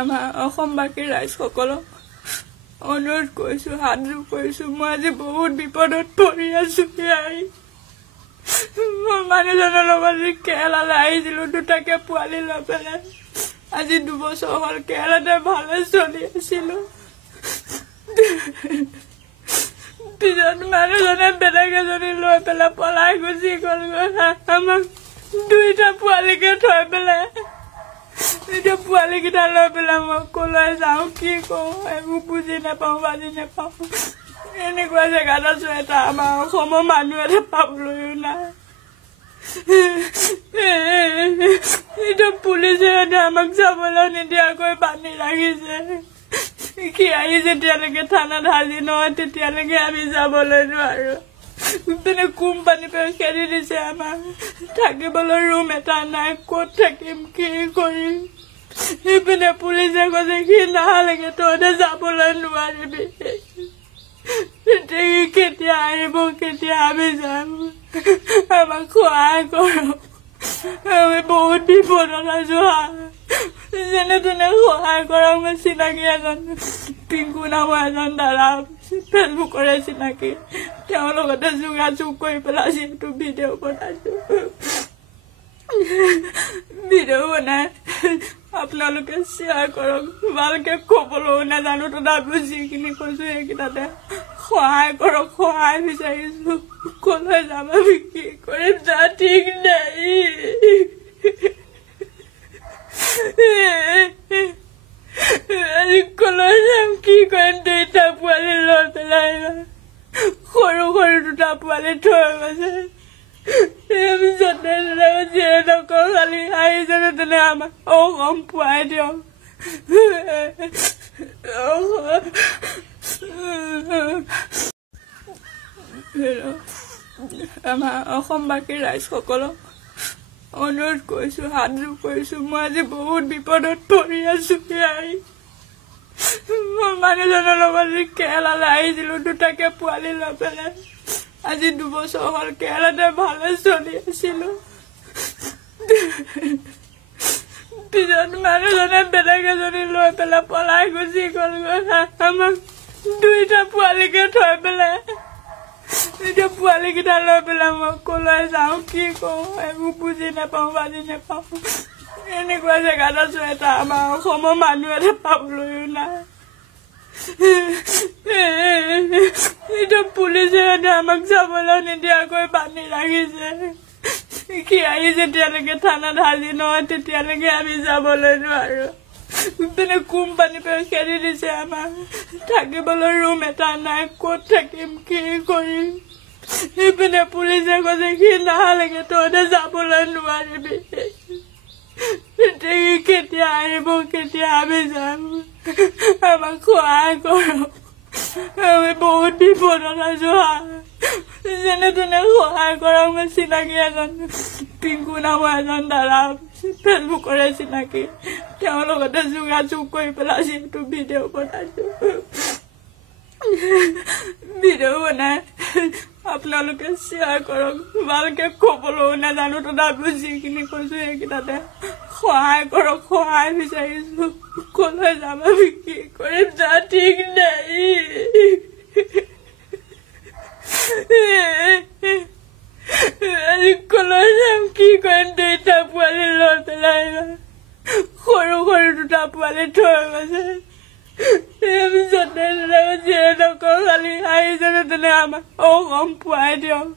আমাৰ অসমবাসী ৰাইজসকলক অনুৰোধ কৰিছোঁ, হাত জোৰ কৰিছোঁ। মই আজি বহুত বিপদত পৰি আছোঁ। মই মানুহজনৰ লগত কেৰেলালৈ আহিছিলোঁ, দুটাকে পোৱালি লৈ পেলাই। আজি 2 বছৰ হ'ল কেৰেলাতে ভালে চলি আছিলোঁ। পিছত মানুহজনে বেলেগ এজনী লৈ পেলাই পলাই গুচি গ'লগৈ। আমাক 2টা পোৱালিকে থৈ পেলাই। এতিয়া পোৱালিকেইটা লৈ পেলাই মই ক'লৈ যাওঁ, কি কৰোঁ, একো বুজি নাপাওঁ, বাজি নাপাওঁ। এনেকুৱা জেগাত আছোঁ, এটা আমাৰ অসমৰ মানুহ এটা পাবলৈও নাই। এতিয়া পুলিচে আমাক যাবলৈ নিদিয়াকৈ বান্ধি ৰাখিছে। কি আহি যেতিয়ালৈকে থানাত হাজিৰ নহয় তেতিয়ালৈকে আমি যাবলৈ নোৱাৰোঁ। পিনে কোম্পানীৰ পৰা খেদি দিছে আমাক। থাকিবলৈ ৰুম এটা নাই, ক'ত থাকিম, কি কৰিম। সিপিনে পুলিচে কৈছে সি নাহালৈকে তহঁতে যাবলৈ নোৱাৰিবি। কেতিয়া আহিব, কেতিয়া আমি যাম, আমাক সহায় কৰক। আমি বহুত বিপদত আছোঁ। যেনে তেনে সহায় কৰক। মই চিনাকি এজন পিংকু নামৰ এজন দাদা, ফেচবুকৰে চিনাকি, তেওঁৰ লগতে যোগাযোগ কৰি পেলাই যিহেতু ভিডিঅ' বনাইছোঁ। ভিডিঅ' বনাই আপোনালোকে শ্বেয়াৰ কৰক। ভালকৈ ক'বলৈও নাজানো, তথাপিও যিখিনি কৈছোঁ সেইকেইটাতে সহায় কৰক। সহায় বিচাৰিছোঁ। ক'লৈ যাম, আমি কি কৰিম যা ঠিক নাই। আজি ক'লৈ যাম, কি কৰিম। 2টা পোৱালি লৈ পেলাই সৰু সৰু 2টা পোৱালি থৈ গৈছে। যিয়ে নকওঁ খালি আহিছে তেনে আমাক অসম পোৱাই দিয়ক। আমাৰ অসমবাসী ৰাইজসকলক অনুৰোধ কৰিছোঁ, হাত জোৰ কৰিছোঁ। মই আজি বহুত বিপদত পৰি আছোঁ। মই মানুহজনৰ লগত কেৰেলালৈ আহিছিলোঁ, দুটাকে পোৱালি লৈ পেলাই। আজি 2 বছৰ হ'ল কেৰেলাতে ভালে চলি আছিলোঁ। পিছত মানুহজনে বেলেগ এজনী লৈ পেলাই পলাই গুচি গ'লগৈ। আমাক 2টা পোৱালিকে থৈ পেলাই। এতিয়া পোৱালিকেইটা লৈ পেলাই মই ক'লৈ যাওঁ, কি কৰোঁ, একো বুজি নাপাওঁ, বাজি নাপাওঁ। এনেকুৱা জেগাত আছোঁ, এটা আমাৰ অসমৰ মানুহ এটা পাবলৈও নাই। এতিয়া পুলিচে আমাক যাবলৈ নিদিয়াকৈ বান্ধি ৰাখিছে। কি আহি যেতিয়ালৈকে থানাত হাজিৰ নহয় তেতিয়ালৈকে আমি যাবলৈ নোৱাৰোঁ। পিনে কোম্পানীৰ পৰা খেদি দিছে আমাক। থাকিবলৈ ৰুম এটা নাই, ক'ত থাকিম, কি কৰিম। সিপিনে পুলিচে কৈছে সি নাহালৈকে তহঁতে যাবলৈ নোৱাৰিবি। কেতিয়া আহিব, কেতিয়া আমি যাম, আমাক সহায় কৰক। আমি বহুত বিপদত আছোঁ। যেনে তেনে সহায় কৰক। মই চিনাকি এজন পিংকু নামৰ এজন দাদা, ফেচবুকৰে চিনাকি, তেওঁৰ লগতে যোগাযোগ কৰি পেলাই যিহেতু ভিডিঅ' বনাইছোঁ। ভিডিঅ' বনাই আপোনালোকে শ্বেয়াৰ কৰক। ভালকৈ ক'বলৈও নাজানো, তথাপিও যিখিনি কৈছোঁ সেইকেইটাতে সহায় কৰক। সহায় বিচাৰিছোঁ। ক'লৈ যাম, আমি কি কৰিম যা ঠিক নাই। আজি ক'লৈ যাম, কি কৰিম। 2টা পোৱালি লৈ পেলাই সৰু সৰু 2টা পোৱালি থৈ গৈছে। যিয়ে নকওঁ খালি আহিছে তেনে আমাক অসম পোৱাই দিয়ক।